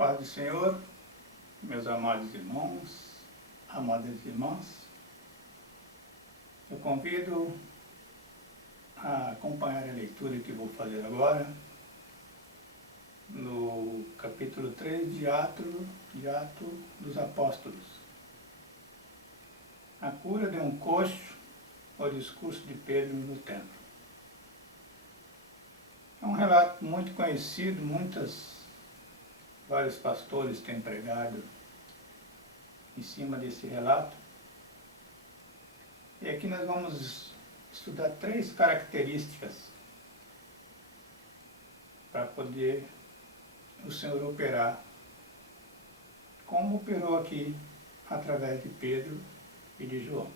paz do Senhor, meus amados irmãos, amadas irmãs, eu convido a acompanhar a leitura que vou fazer agora, no capítulo 3 de Atos dos Apóstolos. A cura de um coxo, o discurso de Pedro no templo. É um relato muito conhecido, vários pastores têm pregado em cima desse relato. E aqui nós vamos estudar 3 características para poder o Senhor operar, como operou aqui através de Pedro e de João.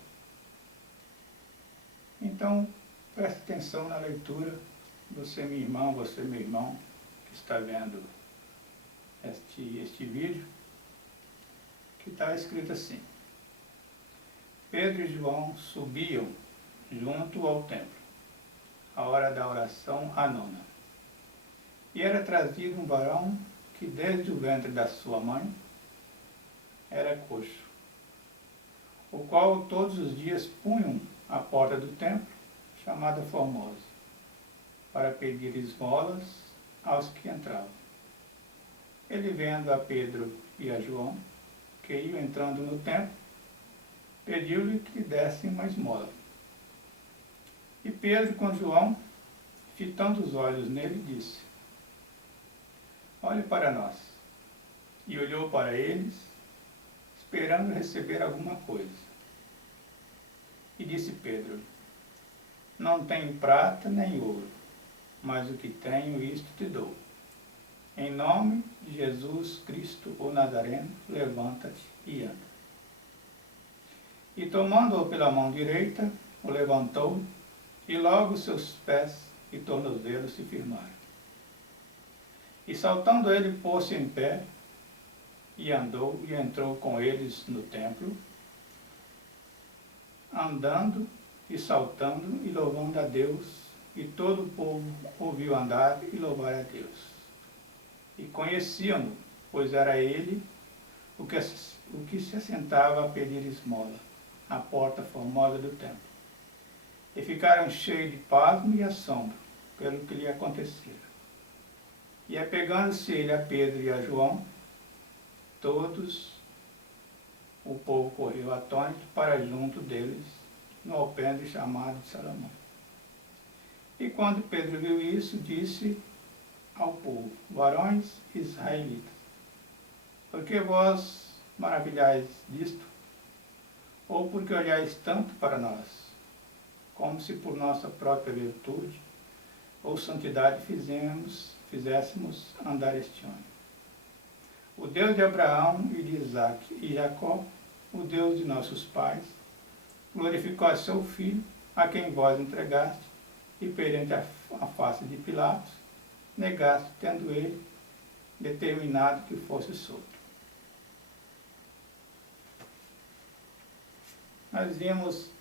Então, preste atenção na leitura, você minha irmã, você meu irmão, que está vendo este vídeo, que está escrito assim: Pedro e João subiam junto ao templo, a hora da oração à nona. E era trazido um varão que desde o ventre da sua mãe era coxo, o qual todos os dias punham à porta do templo, chamada Formosa, para pedir esmolas aos que entravam. Ele, vendo a Pedro e a João, que iam entrando no templo, pediu-lhe que lhe dessem uma esmola. E Pedro, com João, fitando os olhos nele, disse: Olhe para nós. E olhou para eles, esperando receber alguma coisa. E disse Pedro: Não tenho prata nem ouro, mas o que tenho, isto te dou. Em nome de Jesus Cristo, o Nazareno, levanta-te e anda. E tomando-o pela mão direita, o levantou, e logo seus pés e tornozelos se firmaram. E saltando ele, pôs-se em pé, e andou, e entrou com eles no templo, andando e saltando e louvando a Deus, e todo o povo ouviu andar e louvar a Deus. E conheciam-no, pois era ele o que se assentava a pedir esmola, à porta formosa do templo. E ficaram cheios de pasmo e assombro pelo que lhe acontecera. E apegando-se ele a Pedro e a João, o povo correu atônito para junto deles, no alpendre chamado de Salomão. E quando Pedro viu isso, disse ao povo: Varões israelitas, por que vós maravilhais disto? Ou porque olhais tanto para nós, como se por nossa própria virtude ou santidade fizéssemos andar este homem? O Deus de Abraão e de Isaque e Jacó, o Deus de nossos pais, glorificou a seu filho, a quem vós entregaste, e perante a face de Pilatos, negaste, tendo ele determinado que fosse solto. Nós vimos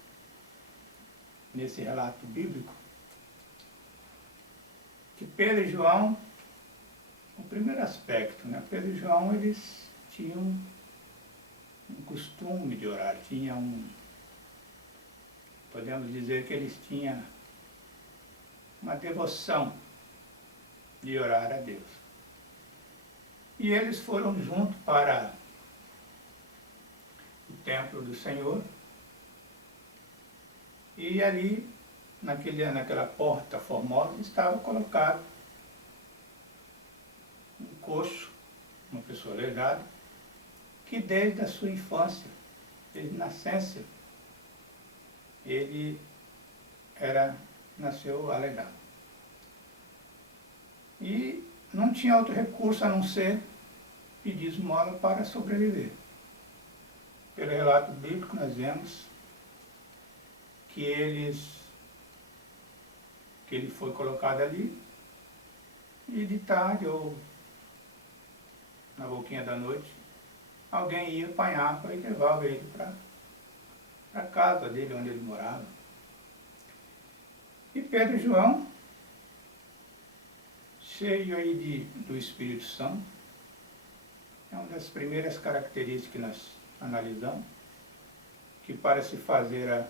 nesse relato bíblico que Pedro e João, o primeiro aspecto, Pedro e João, eles tinham um costume de orar, podemos dizer que eles tinham uma devoção de orar a Deus. E eles foram junto para o templo do Senhor, e ali, naquela porta formosa, estava colocado um coxo, uma pessoa aleijada, que desde a sua infância, desde a nascença, ele nasceu aleijado. E não tinha outro recurso a não ser pedir esmola para sobreviver. Pelo relato bíblico nós vemos que ele foi colocado ali, e de tarde ou na boquinha da noite, alguém ia apanhar e levava ele para a casa dele, onde ele morava. E Pedro e João, cheio aí do Espírito Santo, é uma das primeiras características que nós analisamos, que para se fazer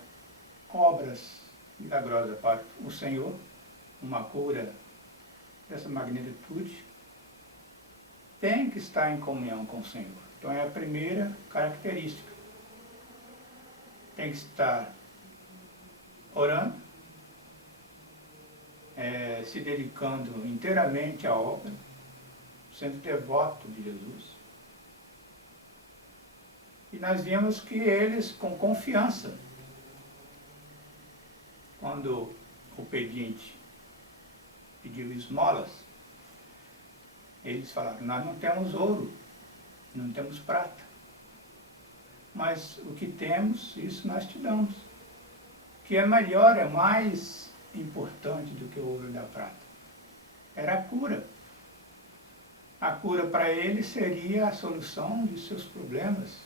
obras milagrosas para o Senhor, uma cura dessa magnitude, tem que estar em comunhão com o Senhor. Então é a primeira característica. Tem que estar orando, se dedicando inteiramente à obra, sendo devoto de Jesus. E nós vimos que eles, com confiança, quando o pedinte pediu esmolas, eles falaram: nós não temos ouro, não temos prata, mas o que temos, isso nós te damos. O que é melhor, é mais importante do que o ouro e da prata. Era a cura. A cura para ele seria a solução de seus problemas.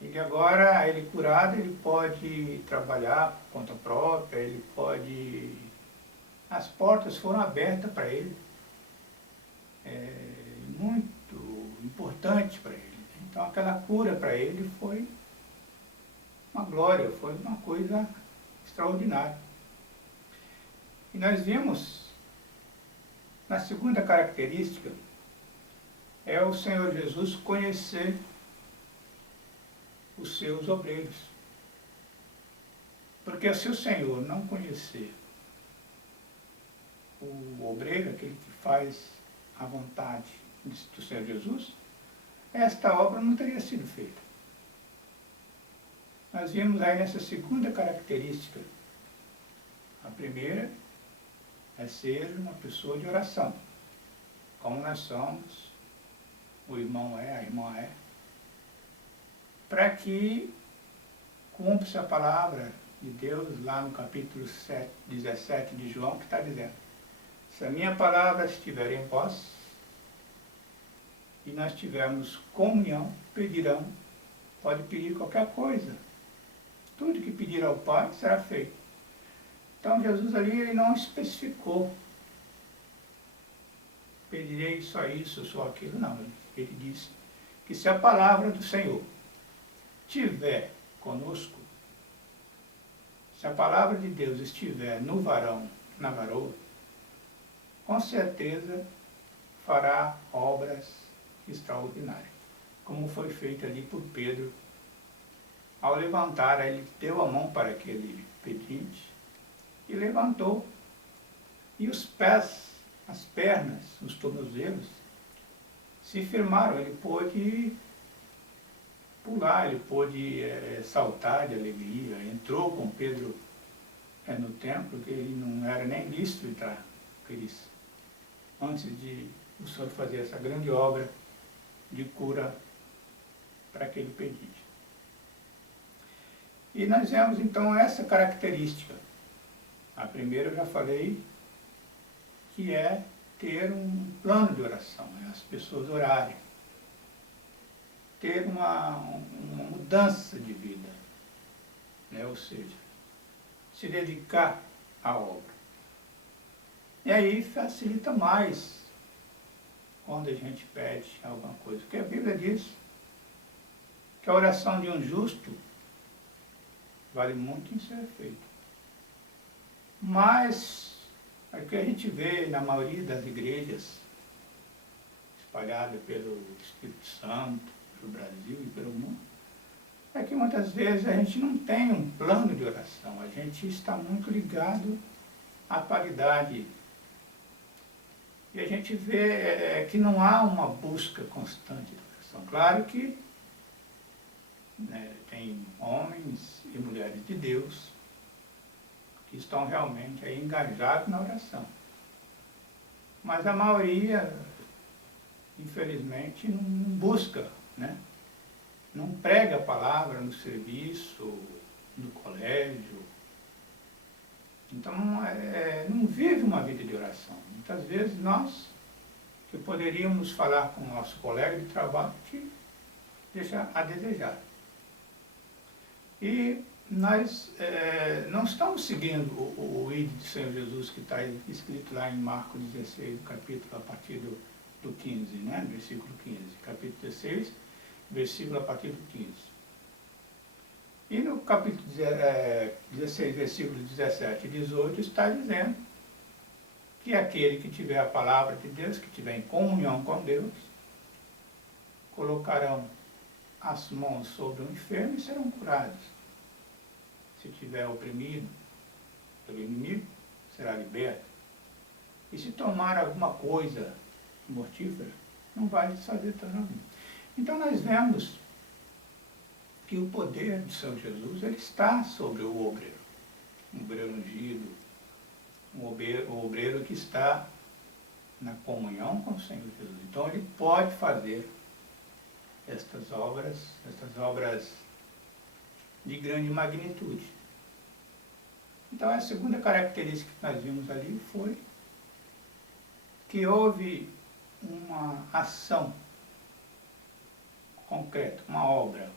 Ele agora, ele curado, ele pode trabalhar por conta própria, ele pode... As portas foram abertas para ele. Muito importante para ele. Então aquela cura para ele foi uma glória, foi uma coisa extraordinária. E nós vimos, na segunda característica, é o Senhor Jesus conhecer os seus obreiros. Porque se o Senhor não conhecer o obreiro, aquele que faz a vontade do Senhor Jesus, esta obra não teria sido feita. Nós vimos aí nessa segunda característica. A primeira é ser uma pessoa de oração, como nós somos, o irmão é, a irmã é, para que cumpra-se a palavra de Deus lá no capítulo 17 de João, que está dizendo: se a minha palavra estiver em vós, e nós tivermos comunhão, pedirão, pode pedir qualquer coisa. Tudo que pedir ao Pai será feito. Então Jesus ali, ele não especificou: pedirei só isso, só aquilo. Não, ele disse que se a palavra do Senhor estiver conosco, se a palavra de Deus estiver no varão, na varoa, com certeza fará obras extraordinárias, como foi feito ali por Pedro. Ao levantar, ele deu a mão para aquele pedinte e levantou. E os pés, as pernas, os tornozelos se firmaram. Ele pôde pular, ele pôde saltar de alegria. Entrou com Pedro no templo, que ele não era nem lícito entrar, antes de o Senhor fazer essa grande obra de cura para aquele pedinte. E nós vemos então essa característica. A primeira eu já falei, que é ter um plano de oração, as pessoas orarem, ter uma mudança de vida, ou seja, se dedicar à obra. E aí facilita mais quando a gente pede alguma coisa, porque a Bíblia diz que a oração de um justo vale muito em ser feito. Mas o que a gente vê na maioria das igrejas espalhadas pelo Espírito Santo, pelo Brasil e pelo mundo, é que muitas vezes a gente não tem um plano de oração, a gente está muito ligado à atualidade. E a gente vê que não há uma busca constante de oração. Claro que tem homens e mulheres de Deus que estão realmente aí engajados na oração. Mas a maioria, infelizmente, não busca, não prega a palavra no serviço, no colégio. Então, não vive uma vida de oração. Muitas vezes nós, que poderíamos falar com o nosso colega de trabalho, que deixa a desejar. E nós não estamos seguindo o ídolo do Senhor Jesus, que está escrito lá em Marcos 16, capítulo, a partir do do 15, né? Versículo 15. Capítulo 16, versículo a partir do 15. E no capítulo 16, versículo 17 e 18, está dizendo que aquele que tiver a palavra de Deus, que tiver em comunhão com Deus, colocarão as mãos sobre o enfermo e serão curados. Se tiver oprimido pelo inimigo, será liberto. E se tomar alguma coisa mortífera, não vai desfazer dano algum. Então nós vemos que o poder de São Jesus, ele está sobre o obreiro ungido, o obreiro que está na comunhão com o Senhor Jesus. Então ele pode fazer estas obras de grande magnitude. Então a segunda característica que nós vimos ali foi que houve uma ação concreta, uma obra.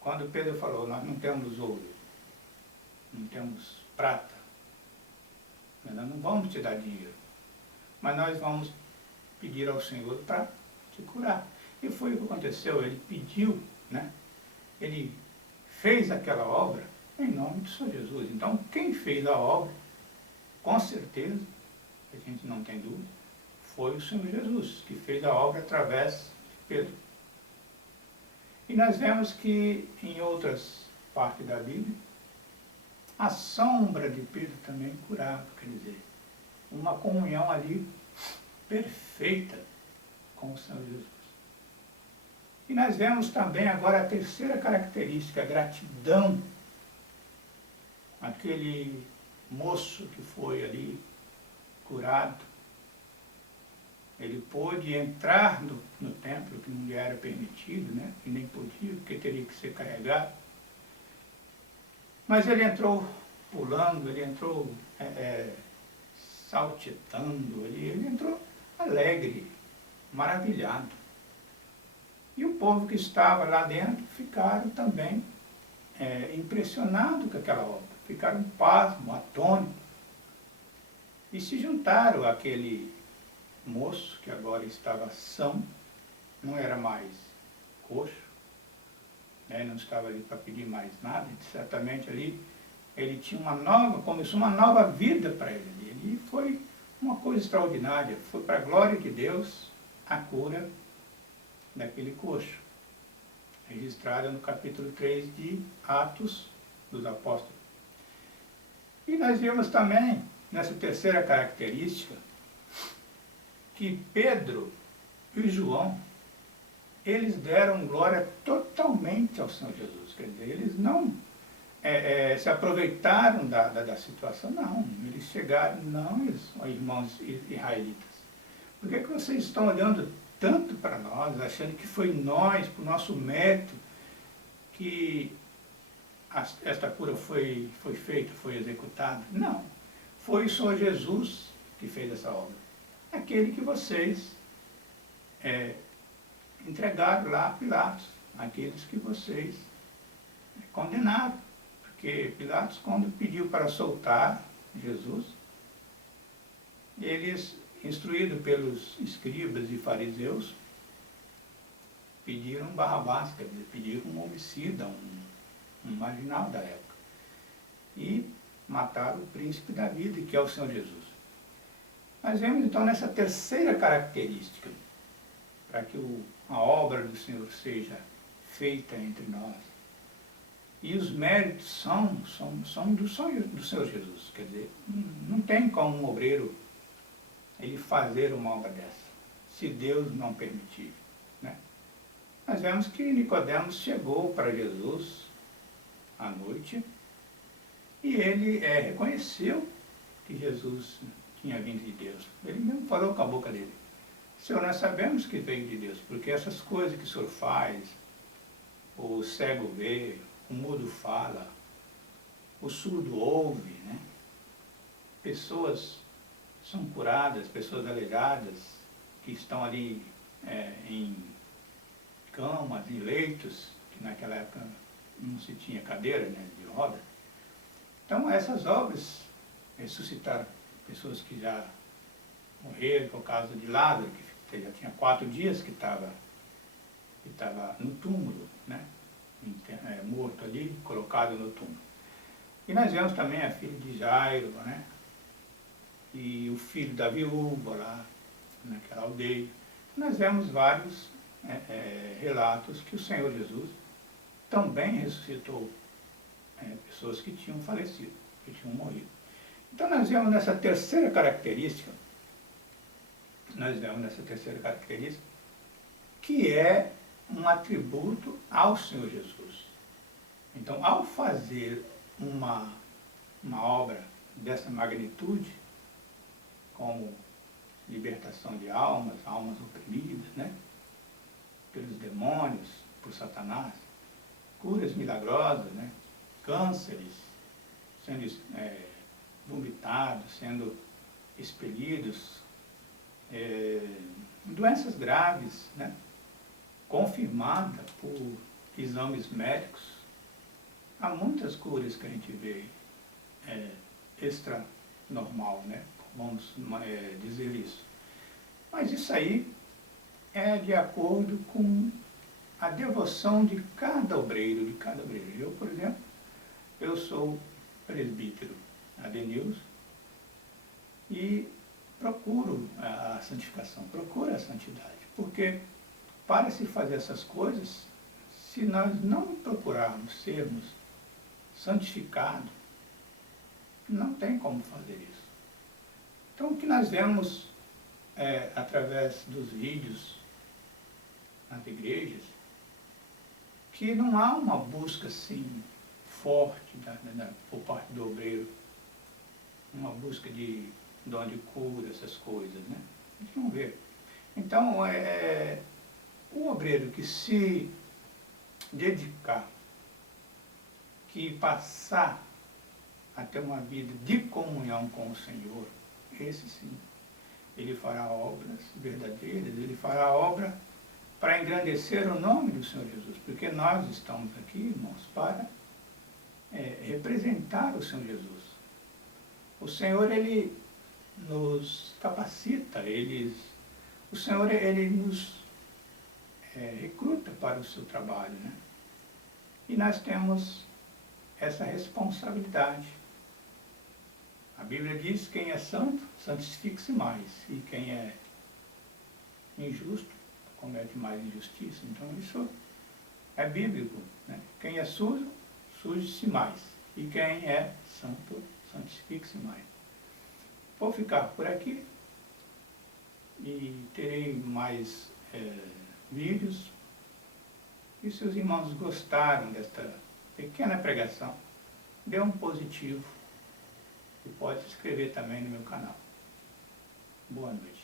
Quando Pedro falou, nós não temos ouro, não temos prata, nós não vamos te dar dinheiro, mas nós vamos pedir ao Senhor para te curar. E foi o que aconteceu, ele pediu, né? Ele fez aquela obra em nome do Senhor Jesus. Então, quem fez a obra, com certeza, a gente não tem dúvida, foi o Senhor Jesus, que fez a obra através de Pedro. E nós vemos que em outras partes da Bíblia, a sombra de Pedro também curava, quer dizer, uma comunhão ali perfeita com o Senhor Jesus. E nós vemos também agora a terceira característica, a gratidão. Aquele moço que foi ali curado, ele pôde entrar no templo, que não lhe era permitido, né? E nem podia, porque teria que ser carregado. Mas ele entrou pulando, ele entrou saltitando, ele entrou alegre, maravilhado. E o povo que estava lá dentro ficaram também impressionados com aquela obra, ficaram pasmos, atônitos, e se juntaram àquele moço que agora estava são, não era mais coxo, né, não estava ali para pedir mais nada, certamente ali ele tinha começou uma nova vida para ele ali, e foi uma coisa extraordinária, foi para a glória de Deus a cura daquele coxo, registrada no capítulo 3 de Atos dos Apóstolos. E nós vimos também, nessa terceira característica, que Pedro e João, eles deram glória totalmente ao Senhor Jesus. Quer dizer, eles não se aproveitaram da situação, não. Eles chegaram, não, irmãos israelitas. Por que vocês estão olhando tanto para nós, achando que foi nós, por nosso mérito, que esta cura foi feita, foi executada? Não. Foi o Senhor Jesus que fez essa obra. Aquele que vocês entregaram lá a Pilatos, aqueles que vocês condenaram. Porque Pilatos, quando pediu para soltar Jesus, eles, instruídos pelos escribas e fariseus, pediram Barrabás, quer dizer, pediram um homicida, um marginal da época. E mataram o príncipe da vida, que é o Senhor Jesus. Nós vemos então nessa terceira característica, para que a obra do Senhor seja feita entre nós. E os méritos são do Senhor Jesus. Quer dizer, não tem como um obreiro ele fazer uma obra dessa, se Deus não permitir, né? Nós vemos que Nicodemos chegou para Jesus à noite e ele reconheceu que Jesus tinha vindo de Deus. Ele mesmo falou com a boca dele: Senhor, nós sabemos que veio de Deus, porque essas coisas que o Senhor faz, o cego vê, o mudo fala, o surdo ouve, né? Pessoas são curadas, pessoas aleijadas, que estão ali em camas, em leitos, que naquela época não se tinha cadeira, né, de roda. Então essas obras ressuscitaram pessoas que já morreram, que é o caso de Lázaro, que já tinha 4 dias que estava no túmulo, né? Morto ali, colocado no túmulo. E nós vemos também a filha de Jairo, né? E o filho da viúva lá, naquela aldeia. Nós vemos vários relatos que o Senhor Jesus também ressuscitou pessoas que tinham falecido, que tinham morrido. Então nós vemos nessa terceira característica, que é um atributo ao Senhor Jesus. Então, ao fazer uma obra dessa magnitude, como libertação de almas oprimidas, né, pelos demônios, por Satanás, curas milagrosas, né, cânceres sendo vomitados, sendo expelidos, doenças graves, né, confirmada por exames médicos. Há muitas curas que a gente vê extra normal, né? Vamos dizer isso. Mas isso aí é de acordo com a devoção de cada obreiro, Eu, por exemplo, eu sou presbítero Adenilson e procuro a santificação, procuro a santidade, porque para se fazer essas coisas, se nós não procurarmos sermos santificados, não tem como fazer isso. Então, o que nós vemos através dos vídeos nas igrejas, que não há uma busca assim forte por parte do obreiro, uma busca de dom de cura, essas coisas, né? A gente não vê. Então, o obreiro que se dedicar, que passar a ter uma vida de comunhão com o Senhor, esse sim, ele fará obras verdadeiras, ele fará obra para engrandecer o nome do Senhor Jesus, porque nós estamos aqui, irmãos, para representar o Senhor Jesus. O Senhor, Ele nos capacita, o Senhor, Ele nos recruta para o seu trabalho, né? E nós temos essa responsabilidade. A Bíblia diz que quem é santo, santifique-se mais, e quem é injusto, comete mais injustiça. Então isso é bíblico, né? Quem é sujo, suje-se mais, e quem é santo, santifique-se mais. Vou ficar por aqui e terei mais vídeos. E se os irmãos gostaram desta pequena pregação, dê um positivo e pode se inscrever também no meu canal. Boa noite.